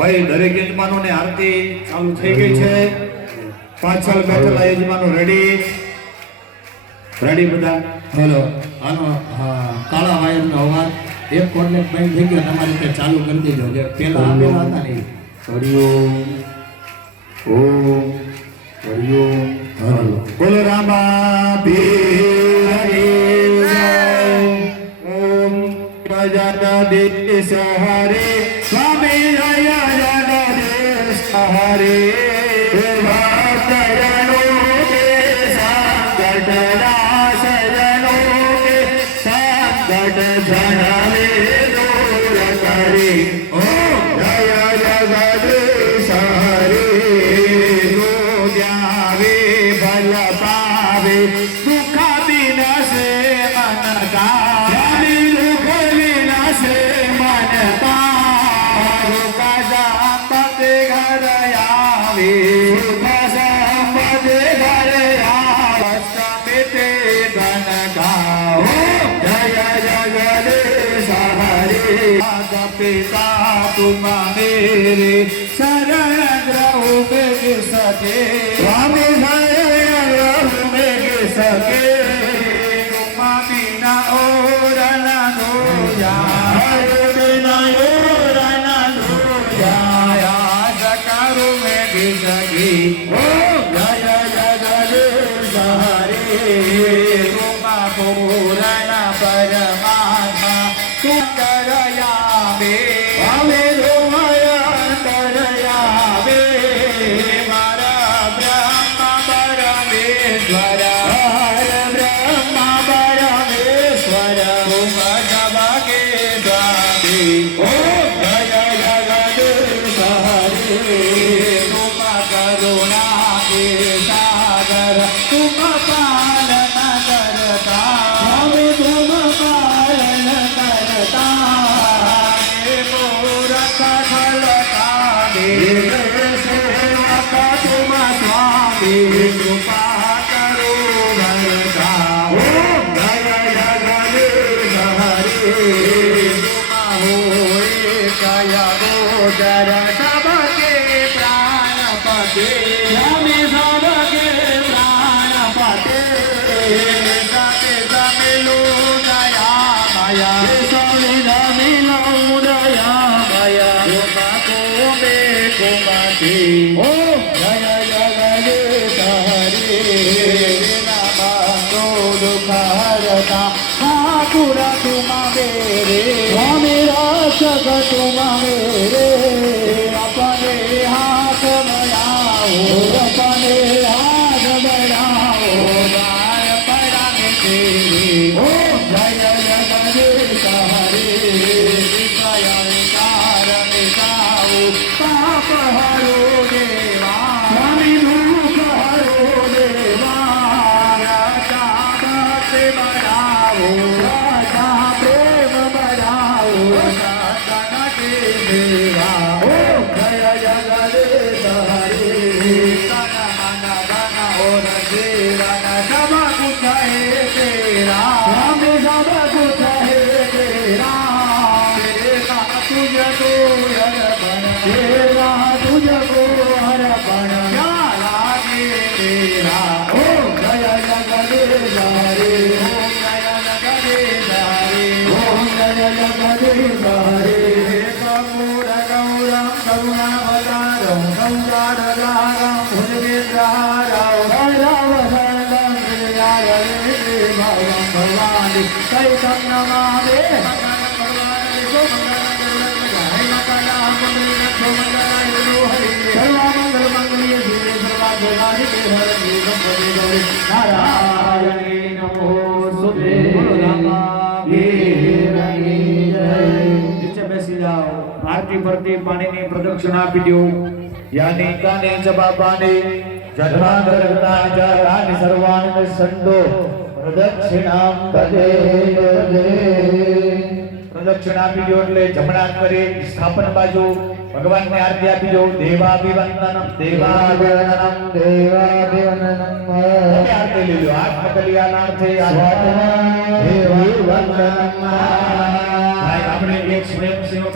ભાઈ દરેક યજમાનોને આરતી ચાલુ થઈ ગઈ છે. પાછળ બેઠેલા યજમાનો રેડી બધા. હેલો આનો કાળા વાયરનો અવાજ એક કોર્નેટ બેન્ડ થઈ ગયો તમારે તે ચાલુ કરી દેજો જે પેલા આપેલા હતા ને. હરિઓમ ઓમ હરિઓમ હરિ બોલ રામાભીર ઓમ પ્રજાદેશ હરે સ્વામી જય જગદીશ હરે ભક્તજનો કે સંકટ નાશજનો કે સંકટ જણાવે દૂર કરી ઓમ જય જગદીશ હરે ગોદ્યાવે ભલ પાવે દુઃખ વિનાશે મન કા સ્વામી દુઃખ વિનાશે મન કા કાજા પતે ઘર આવે સુખ સંપદે ઘર આવે સમિતે ધન ગાઓ જય જગદીશ હરે પિતા તુમ મેરે शरण रहु में सके स्वामी शरण रहु में सके तुम बिना और न हो जाए बिना और न हो जाया सकरु में सके ओ जय जगदीश हरे तुम पूर्ण परमात्मा तुम करयामे हमें कृपा करो भरता ओम जय जगदीश हरे तुम होए कया गोचर सबके प्राणपते हमें सबके प्राणपते सते समिलो दया माया समिलो दया माया तुमको में कुमति ओम जय ठाकुर तुम मेरे स्वामी रक्षक तुम मेरे अपने हाथ बढ़ाओ अपने हाथ बढ़ाओ दार पड़ा तेरे ओ जय जगदीश हरे विषयकार मिटाओ पाप हरो देवा स्वामी दुख हरो देवा राजा भक्त बढ़ाओ राजा प्रेम बढ़ाओ साधन के देवा ओ जय जगदीश हरे तन मन धन और जीवन सब कुछ है तेरा स्वामी सब कुछ है तेरा तेरा तुझको अर्पण तेरा तुझको अर्पण क्या लागे तेरा ओ जय जगदीश हरे ओम जय जगदीश हरे ओम जय जगदीश हरे कपूर गौरम करुणावतारम संसारधारम भुजगेन्द्रहारम भैरवशरणं श्रीयारवे भवं भवानि कैतं नमामि नारायणी नमोस्तुते नीचे બેસી જાઓ આરતી ફરતી પાણીની પ્રદક્ષિણા આપી દો યાની કાને જબાબાને જન્માંતરગતાન જાતાનિ સર્વાનિ સંતો પ્રદક્ષિણામ તદે પ્રદક્ષિણા આપી દો એટલે જમણા કરે સ્થાપન બાજુ ભગવાનને આરતી આપી દો દેવાભિવંદનમ દેવાભિવંદનમ દેવાભિવંદનમ આરતી લઈ લો આત્મ કલ્યાણાર્થે દેવાભિવંદનમ ભાઈ આપણે એક સ્વયંસેવક